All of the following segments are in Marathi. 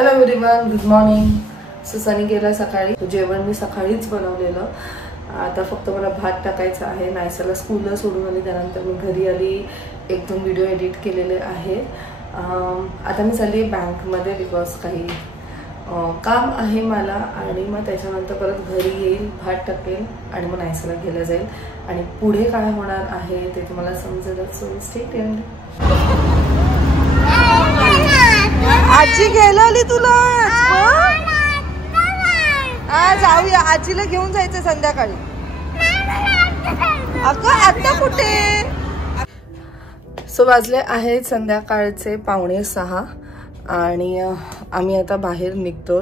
Hello everyone, good morning. So Sunny गेला सकाळी. जेवण मी सकाळीच बनवलेलं. आता फक्त मला भात टाकायचा आहे. नायसाला स्कूलला सोडून आली, त्यानंतर मी घरी आली, 1-2 व्हिडिओ एडिट केलेले आहे. आता मी चालली बँकमध्ये बिकॉज काही काम आहे मला, आणि मग त्याच्यानंतर परत घरी येईल, भात टाकेल आणि मग नायसाला घ्यायला जाईल. आणि पुढे काय होणार आहे ते तुम्हाला समजेल. So stay tuned. आजी घ्यायला आली तुला. जाऊया, आजीला घेऊन जायचं संध्याकाळी. अगं आता कुठे. सो वाजले आहेत संध्याकाळचे 5:45 आणि आम्ही आता बाहेर निघतो.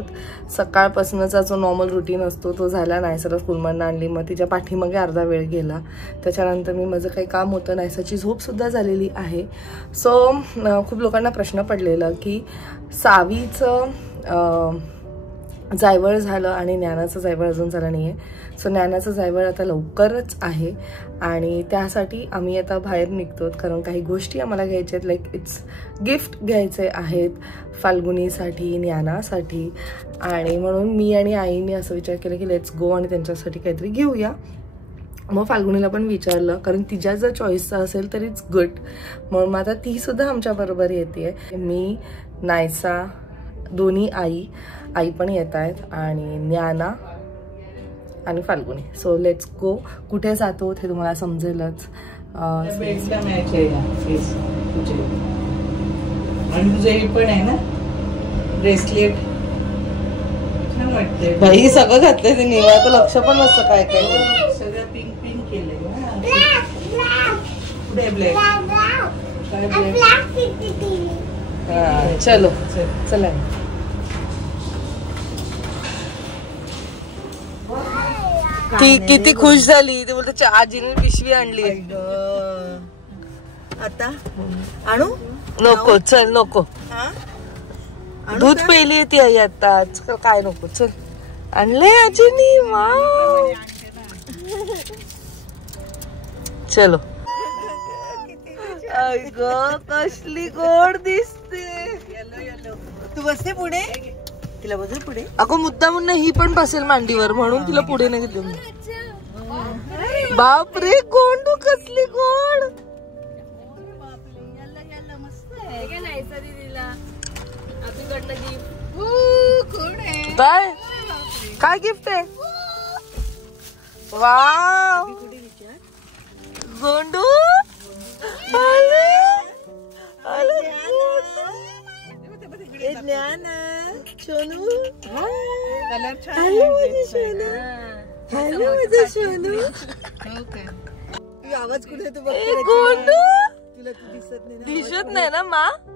सकाळपासूनचा जो नॉर्मल रुटीन असतो तो झाला. नायसाला स्कूलमधून आणली, मग तिच्या पाठीमागे अर्धा वेळ गेला. त्याच्यानंतर मी माझं काही काम होतं. नायसाची झोपसुद्धा झालेली आहे. सो खूप लोकांना प्रश्न पडलेला की सावीचं जायवळ झालं आणि ज्ञानाचं जायवळ अजून झालं नाही आहे. सो ज्ञानाचं जायवळ आता लवकरच आहे आणि त्यासाठी आम्ही आता बाहेर निघतो. कारण काही गोष्टी आम्हाला घ्यायच्या आहेत. लाईक इट्स गिफ्ट घ्यायचे आहेत फाल्गुनीसाठी, ज्ञानासाठी. आणि म्हणून मी आणि आईने असं विचार केला की लेट्स गो आणि त्यांच्यासाठी काहीतरी घेऊया. मग फाल्गुनीला पण विचारलं, कारण तिच्या जर चॉईसचं असेल तर इट्स गुड. म्हणून मग आता तीसुद्धा आमच्याबरोबर येते. मी, नायसा, दोन्ही आई पण येत आहेत आणि ज्ञाना आणि फाल्गुनी. So let's go. कुठे जातो ते तुम्हाला समजेलच. आणि तुझं हे पण आहे ना ब्रेसलेट, छान वाटते. बाई सगळं घातलंय तिने, मला लक्ष पण नसतं काय काय. सगळं पिंक पिंक केलंय. पुढे ब्लॅक. चलो चला. ती किती खुश झाली. ते बोलते आजीने पिशवी आणली. आता आणू नको, चल नको. दूध पेली ती आई आता. काय नको, चल आणलंय आजीनी. वाव, चलो. कसली गोड दिसते. तू बसते पुढे, तिला बसेल पुढे. अगं मुद्दा म्हणून ही पण बसेल मांडीवर, म्हणून तिला पुढे नाही घेतली. बापरे, गोंडू कसली गोड. काय गिफ्ट आहे. वाव, गोंडू सोनू. कलर छान. हॅलो माझं सोनू. आवाज कुठे तू बघते. गोंडू तुला दिसत नाही. दिसत नाही ना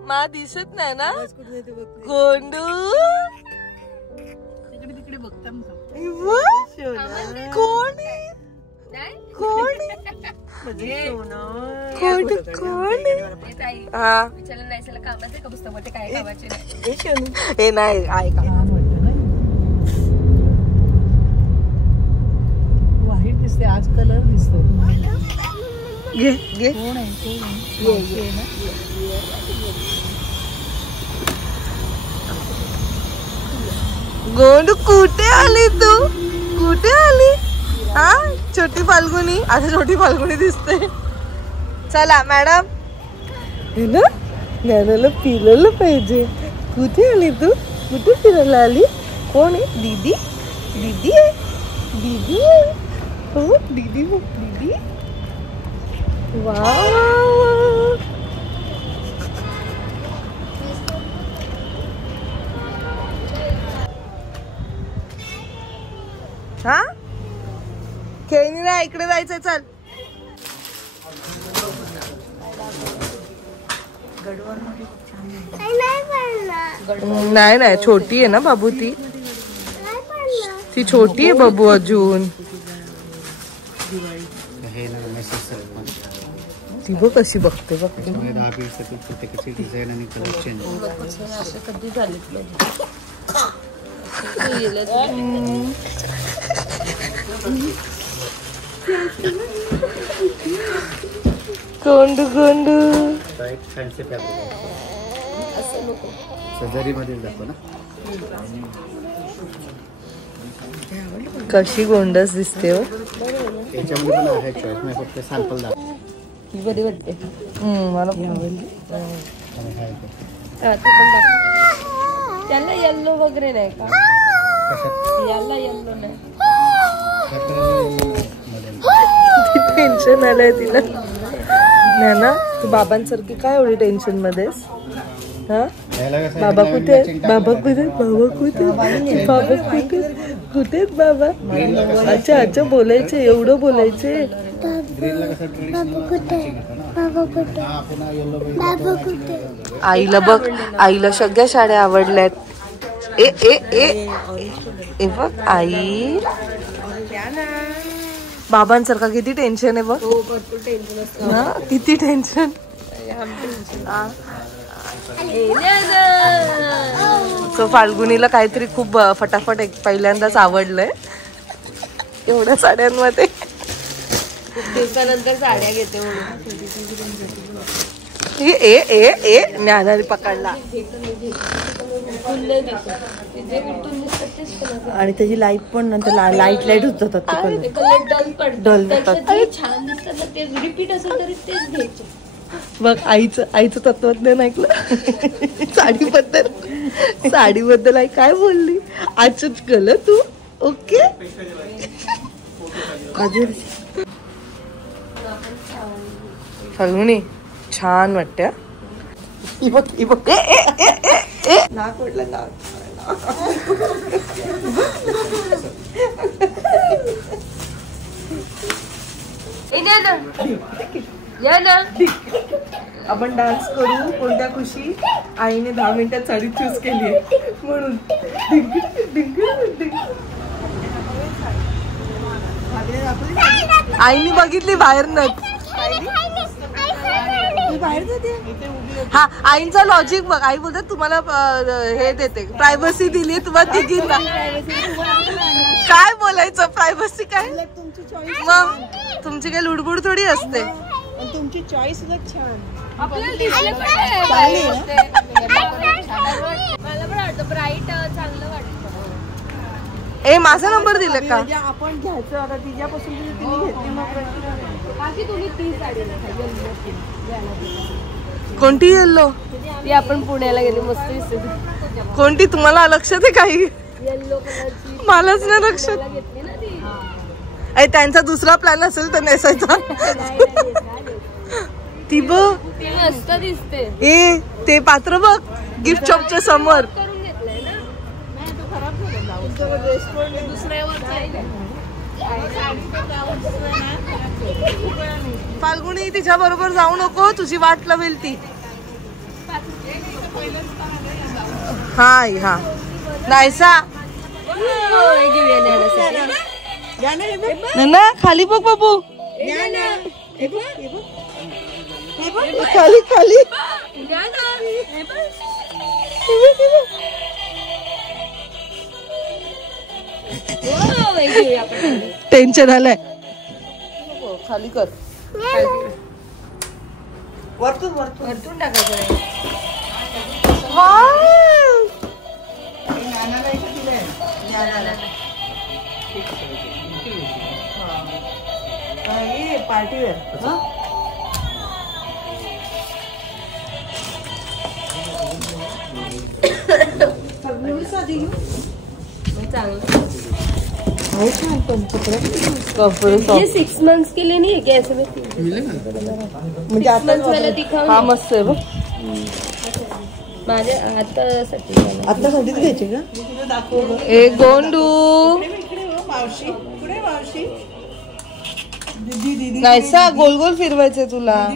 मा दिसत नाही ना. गोंडू तिकडे बघता. कोण कोण हे नाही ऐका. वाईट दिसते आज, कलर दिसतो. घे. गोंडू कुठे आली तू, कुठे आली. हा, छोटी फाल्गुनी. आता छोटी फाल्गुनी दिसते. चला मॅडम. हे ना ज्ञानाला पिलेलं पाहिजे. कुठे आली तू, कुठे फिरायला आली. कोण आहे. दीदी. दीदी आहे, दीदी आहे. हो दीदी, हो दीदी. वाव, हा खेळणी ना, इकडे जायचंय. चल. नाही छोटी आहे ना बाबू. ती छोटी आहे बाबू अजून. ती बघ कशी बघते. कधी झाली गोंडू गोंडू. सजारी मध्ये दाखव ना. कशी गोंडस दिसते हो. याच्यामध्ये पण आहे चॉईस, मी फक्त सॅम्पल दाखव. ही बरी वाटते. मला त्याला येल्लो वगैरे नाही का? याला येल्लो नाही. टेन्शन आलंय तिला. नाही ना, तू बाबांसारखी काय एवढी टेन्शन मध्येस? हा, बाबा कुठे? बाबा कुठे? बाबा कुठे? बाबा कुठे? कुठे बाबा? अच्छा अच्छा, बोलायचे, एवढं बोलायचे. आईला बघ, आईला सगळ्या साड्या आवडल्यात. ए ए ए ए बघ आई, बाबांसारखा किती टेन्शन आहे बघ. किती टेन्शन. सो फाल्गुनीला काहीतरी खूप फटाफट पहिल्यांदाच आवडलंय एवढ्या साड्यांमध्ये. दिवसानंतर साड्या घेते ए ए ए ज्ञानाने पकडला. आणि त्याची लाईट पण नंतर लाईट होत होतात. डल छान दिसतात ते. रिपीट असेल तरी तेच घ्यायचे. बघ आईचं तत्वज्ञान ऐकलं. साडीबद्दल आई काय बोलली. आजच गल तू. ओके फाल्गुनी छान वाटते. नाक म्हटलं नाक. आपण डान्स करू. कोणत्या खुशी. आईने 10 मिनिटात साडी चूज केली आहे म्हणून. आईने बघितली बाहेरनच. हा, आईंचा लॉजिक बघ. आई बोलते तुम्हाला हे देते, प्रायव्हसी दिली तुम्हाला तिघींना. काय बोलायचं प्रायव्हसी काय. मग तुमची काय लुडबुड थोडी असते. तुमची चॉईस छान. मला पण वाटतं ब्राईट चांगलं वाटतं. ए माझा नंबर दिले का. आपण घ्यायचं आता तिच्यापासून तिने घेतली. मग तुम्ही ती साडी कोणती येल्लो. ती आपण पुण्याला गेली मस्त दिसते. कोणती तुम्हाला लक्षात आहे काही. येल्लो कलरची. मलाच नाही लक्षात. घेतली ना ती. त्यांचा दुसरा प्लॅन असेल तर नेसायचा. ती बघ मस्त दिसते. ए ते पात्र बघ गिफ्ट शॉपच्या समोर. करून घेतलंय ना. नाही तो खराब झाला. ड्रेस पण दुसऱ्यावर. फाल्गुनी तिच्या बरोबर जाऊ नको, तुझी वाट लावेल ती. हा नाहीसा ना खाली बघ बाबू. खाली खाली. टेन्शन आलंय. खाली कर. वरतून टाकायचं. पार्टीवेअर. ये 6 months के लिए नहीं है क्या ऐसे में. म्हणजे आता हा मस्त आहे बघ. माझ्या आतासाठीच घ्यायचे का. ए गोंडू नाहीसा गोल गोल फिरवायचंय तुला.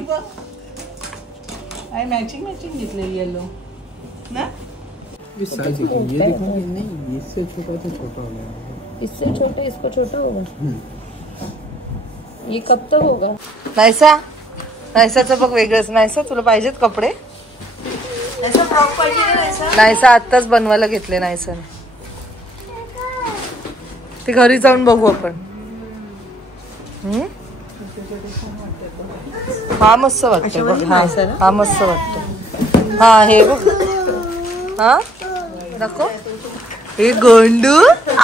मॅचिंग घेतलेली येलो ना. इससे छोटा इससे छोटा इसको छोटा होगा. ये कब तक होगा. नाहीसाचं बघ वेगळंच. नाहीसा तुला पाहिजेत कपडे. नाहीसा आत्ताच बनवायला घेतले. नाहीसा ते घरी जाऊन बघू आपण. हा मस्त वाटतंय बघ. हा मस्त वाटतं. हा हे बघ. हा दाखव. हे गोंडू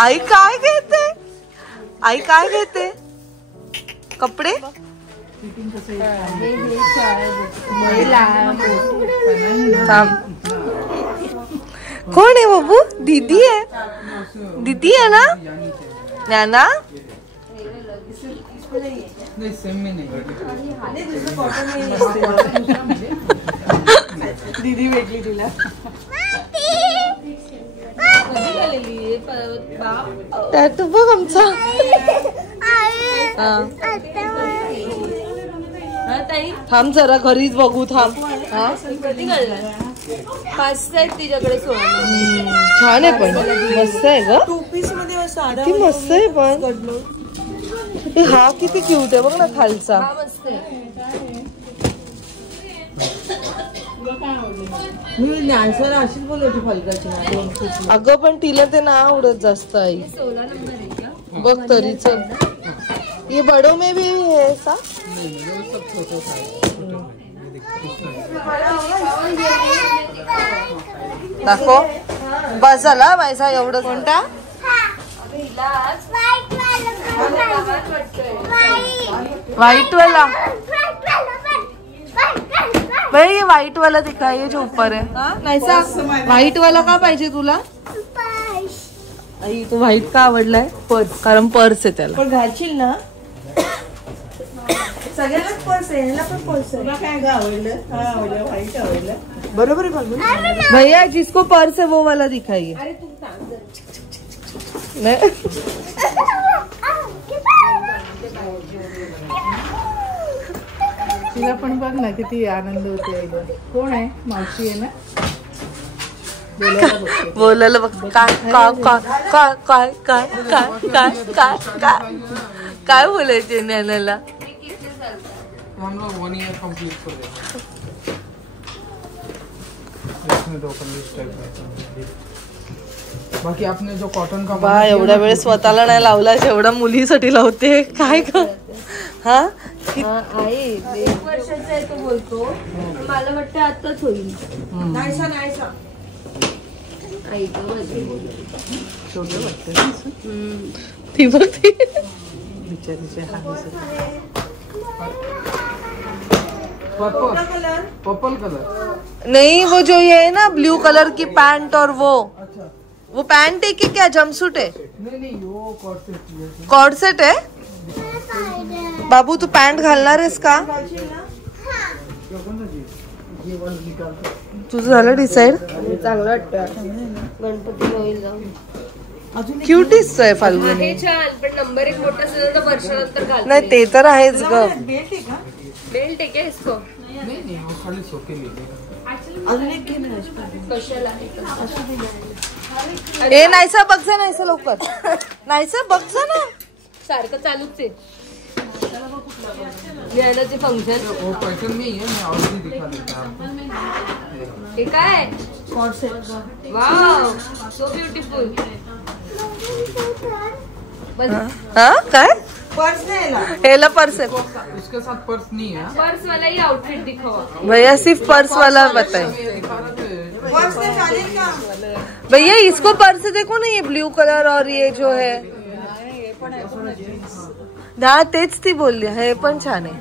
आई काय घेते? आई काय घेते? कपडे कोण आहे बाबू? दीदी आहे. दीदी आहे ना ज्ञाना? दीदी भेटली तुला. तू बघ आमचा थांब जरा घरीच बघू थांब. तिच्याकडे छान आहे पण मस्त आहे ग. 2 पीस मध्ये किती मस्त आहे पण. हा किती क्यूट आहे बघ ना खालचा. मी ज्ञानसर अशीच बोलवते फलकाची. अगं पण तिला ते ना आवडत जास्त आई. बघ तरी चल. ये बड़ों में भी है ऐसा? दाखव बस झाला पैसा एवढं. कोणता? व्हाइट वाला भाई, ये व्हाइट वाला दिखाई है जो ऊपर है. नाहीसा व्हाइट वाला का पाहिजे तुला? आई तू व्हाइट का आवडलाय? पर्स. कारण पर्स आहे त्याला. पण घालशील ना सगळ्यांनाच पर्स आहे. ह्याला पण पर्स आहे. काय ग आवडलं? हा आवडलं. व्हाईट आवडलं. बरोबर आहे बाबू. भैया जिसको पर्स है वो वाला दिखाइए. तिला पण बघ ना किती आनंद होते. कोण आहे? मावशी आहे ना. बोलायला बघ. काय काय काय काय काय काय काय काय काय बोलायचे ज्ञानाला? हम लोग 1 ईयर कंप्लीट कर देंगे. इसमें 2 कंप्लीट टाइप. बाकी आपने जो कॉटन का बा एवढ्या वेळ स्वतःला नाही लावला जेवढा मुलीसाठी लावते. काय कर. हा आहे 1 वर्षाचा आहे तो बोलतो. मला वाटतं आताच होईल. नाहीसा नाहीसा ती बघते पर्पल कलर. नहीं वो जो ये है ना ब्लू कलर की पैंट और वो पैंट है कि क्या जंपसूट है? नहीं वो कॉर्ड सेट है. बाबू तू पॅन्ट घालणार आहेस का? तुझं झालं डिसाइड? चांगलं वाटतं. गणपती होईल जाऊन. क्यूटीच आहे फाल्गुनी. हे छान पण नंबर 1 मोठा असेल तर वर्षानंतर घाल. नाही ते तर आहेच ग. बेल्ट आहे क्या इसको? नहीं वो खाली सो के लिए. अजून एक घे ना. कशाला ए नाहीसा बघ जा. नाहीसा लवकर. नाहीसा बघ जा ना. सारखं चालूच आहे. ज्ञानाचे फंक्शन. वो पैटर्न नहीं है. मैं और भी दिखा देता हूं. हे काय? Cord set. Wow so beautiful. हाँ काय? पर्स नाही ना. हेला पर्स है. उसके साथ पर्स नहीं है. पर्स वाला ही आउटफिट दिखाओ. भैया सिर्फ पर्स वाला बताए. पर्स नाही चालेल का? भैया इसको पर्स देखो ना. ये ब्लू कलर और ये जो है हा तेच ती बोलली. हे पण छान आहे.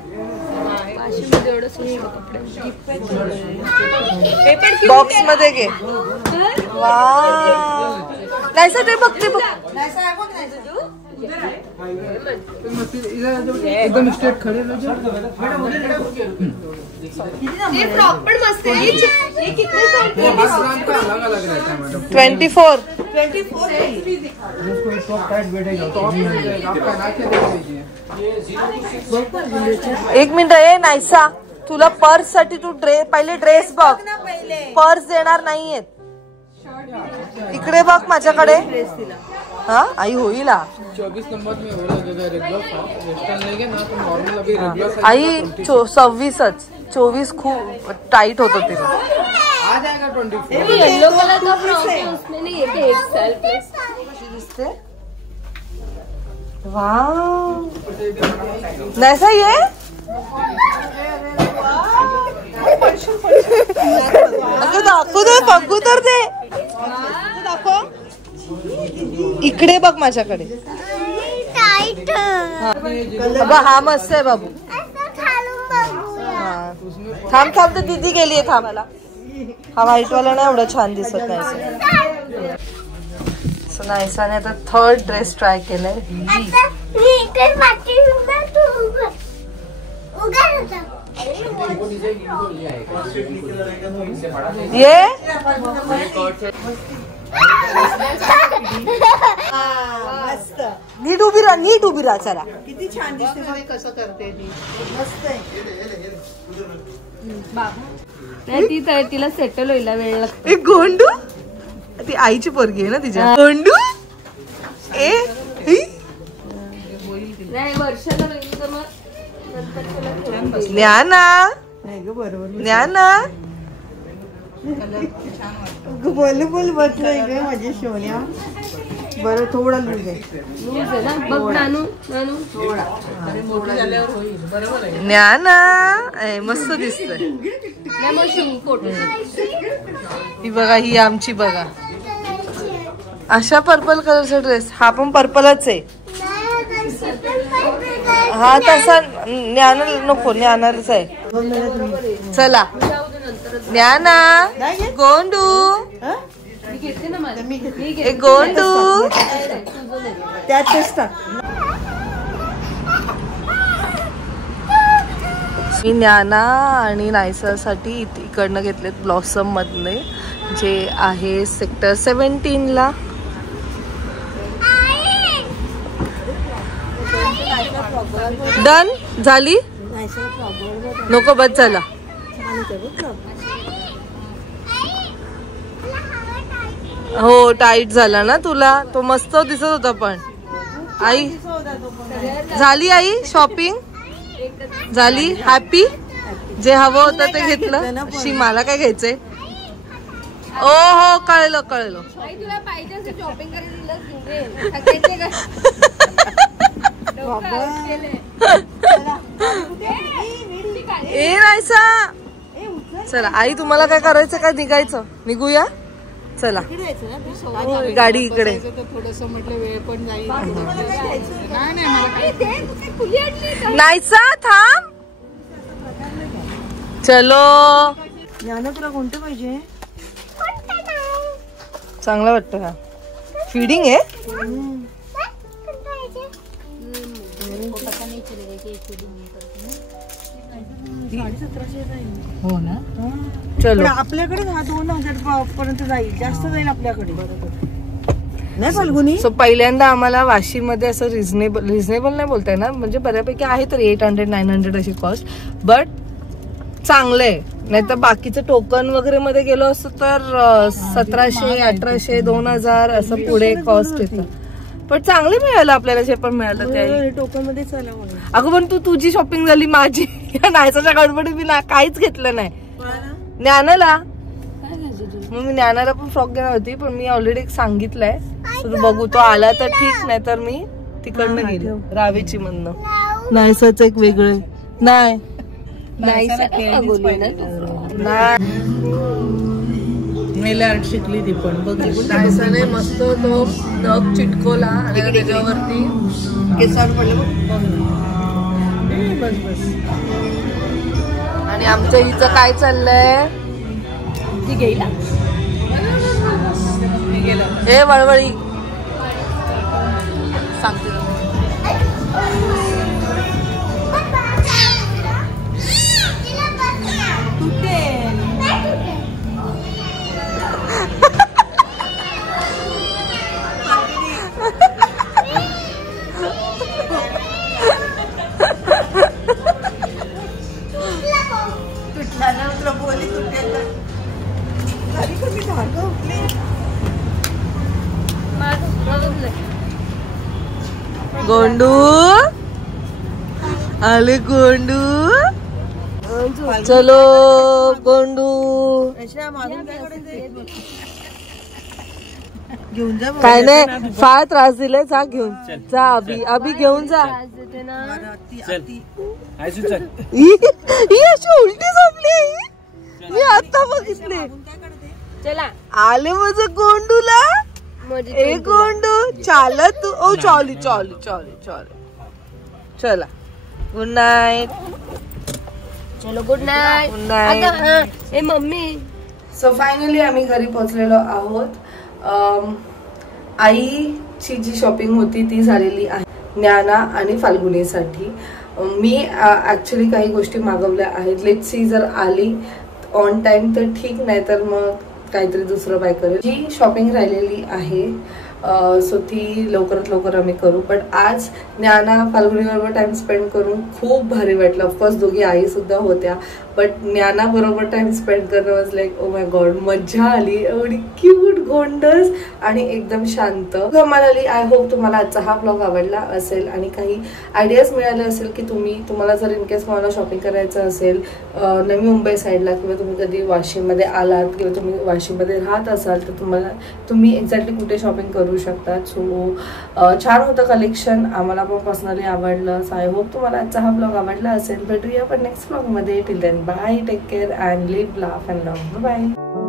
बॉक्स मध्ये घे. वाव नाहीसा ते बघते बघ. एकदम स्ट्रेट खड़े रहो. ये फ्रॉक पण मस्त आहे. ये कितने साइज वो हर ब्रांड का अलग अलग रहता है मैडम. 24. जिसको टॉप टाइट बैठेगा टॉप बैठेगा. आपका नाके देख लीजिए. 1 मिनिट. ए नाहीसा तुला पर्स साठी तू पहिले ड्रेस बघ. पर्स देणार नाहीयेत. इकडे बघ माझ्याकडे. हाँ आई होईल. 24 नंबर में हो लगेगा. रेगुलर वेस्टर्न लेंगे ना तो नॉर्मल अभी रेगुलर आई 26च. 24 खूप टाइट होतो तिला. आ जाएगा 24. येलो कलर का फ्रॉक है उसमें नहीं है कि एक साल प्लस दिसते. वाव नाहीसा ये अगं दाखवू दे. बघू तर दे. दाखव. इकडे बघ माझ्याकडे. हा मस्त आहे बाबू. थांब थांब तर दीदी गेली आहे थांबायला. हा व्हाईट वाला ना एवढं छान दिसत नाही. सो नायसाने आता थर्ड ड्रेस ट्राय केलाय. ये नीट उभी राहा चला. किती छान दिसते. कसं करते ती. मस्त आहे. ती तिला सेटल व्हायला वेळ लागतो. एक गोंडू ती आईची पोरगी आहे ना तिच्या. गोंडू नाही वर्षाला वेळी तर मग ज्ञाना ज्ञाना बोल बोल बसलंय ग माझी सोन्या. बरं थोडा लूज आहे. लूज आहे ना. बघ नानू नानू थोडा. अरे मोठी झाल्यावर होईल. बरोबर आहे. ज्ञाना मस्त दिसतंय. नाही मग फोटो. ही बघा ही आमची बघा. अशा पर्पल कलरचा ड्रेस. हा पण पर्पलच आहे. हा तसा ज्ञाना नको. ज्ञानाच आहे. चला ज्ञाना गोंडू एक गोंडू त्यातच टाक. मी ज्ञाना आणि नायसासाठी इकडनं घेतलेत ब्लॉसम मधले जे आहे सेक्टर 17 ला. डन झाली नको बस झाला. हो टाईट झाला ना तुला. तो मस्त दिसत होता पण. आई झाली आई शॉपिंग झाली. हॅपी. जे हवं होतं ते घेतलं. शी मला काय घ्यायचंय. ओ हो कळलं कळलं. तुला पाहिजे शॉपिंग करायला. ए नायसा चला आई तुम्हाला काय करायचं काय निघायचं. निघूया चला. गाडी इकडे. थोडस म्हटलं वेळ पण जाईल. नायसा थांब. चलो. ज्ञाना तुला कोणतं पाहिजे. चांगलं वाटतं का. फिडिंग आहे. हो ना. चलो आपल्याकडे हा 2000 पर्यंत जाईल. जास्त जाईल आपल्याकडे नाही फाल्गुनी. सो पहिल्यांदा आम्हाला वाशीमध्ये असं रिझनेबल नाही बोलताय ना. म्हणजे बऱ्यापैकी आहे तर 800-900 अशी कॉस्ट. बट चांगलं आहे. नाही तर बाकीचं टोकन वगैरे मध्ये गेलो असतो तर 1700-1800 2000 असं पुढे कॉस्ट येतं. पण चांगले मिळालं आपल्याला. जे पण मिळालं ते टोकन मध्ये चला. अगं पण तुझी शॉपिंग झाली. माझी नायसाच्या गडबडीत मी काहीच घेतलं नाही. ज्ञानाला मग मी ज्ञानाला पण फ्रॉक घेणार होती पण मी ऑलरेडी एक सांगितलंय. बघू तो आला तर ठीक. नाही तर मी तिकडनं गेली रावेची मधनं. नायसाचं एक वेगळं नाही. मेला आर्ट शिकली ती पण बघ. नायसाने मस्त तो डग चिटकवला आणि त्याच्यावरती केसावर पडलं बस बस. आणि आमच्या हिचं काय चाललंय. ती गेला. हे वळवळी सांगते. गोंडू आले. गोंडू चलो गोंडू घेऊन जा. काय नाही फार त्रास दिलाय. जा घेऊन जा. अभि घेऊन जा. ही अशी उलटी झोपली. मी आता बघितले. चला आले माझं गोंडूला. ए गोंडू चालत तू ओ चालू चालू चालू चालू चला गुड नाईट चलो गुड नाईट गुड नाईट ए मम्मी सो फायनली आम्ही घरी पोहोचलेलो आहोत. आईची जी शॉपिंग होती ती झालेली आहे ज्ञाना आणि फाल्गुनीसाठी. मी ऍक्च्युली काही गोष्टी मागवल्या आहेत. लेट्स सी जर आली ऑन टाइम तर ठीक, नाही तर मग काहीतरी दुसरं बाय करेल. जी शॉपिंग राहिलेली आहे सो ती लवकरात लवकर आम्ही करू. पण आज ज्ञाना फाल्गुनीबरोबर टाइम स्पेंड करून खूप भारी वाटलं. ऑफकोर्स दोघी आई सुद्धा होत्या, बट ज्ञाना बरोबर टाइम स्पेंड करणं was like oh my God, मज्जा आली. एवढी क्यूट गोंडस आणि एकदम शांत कमाल आली. आय होप तुम्हाला आजचा हा ब्लॉग आवडला असेल आणि काही आयडियाज मिळाले असेल की तुम्हाला जर इनकेस मला शॉपिंग करायचं असेल नवी मुंबई साईडला किंवा तुम्ही कधी वाशीमध्ये आलात किंवा तुम्ही वाशीमध्ये राहत असाल तर तुम्ही एक्झॅक्टली कुठे शॉपिंग करू शकतात. सो छान होतं कलेक्शन, आम्हाला पण पर्सनली आवडलं. सो आय होप तुम्हाला आजचा हा ब्लॉग आवडला असेल. भेटूया पण नेक्स्ट ब्लॉगमध्ये. Till then bye, take care and live, laugh and love. Bye.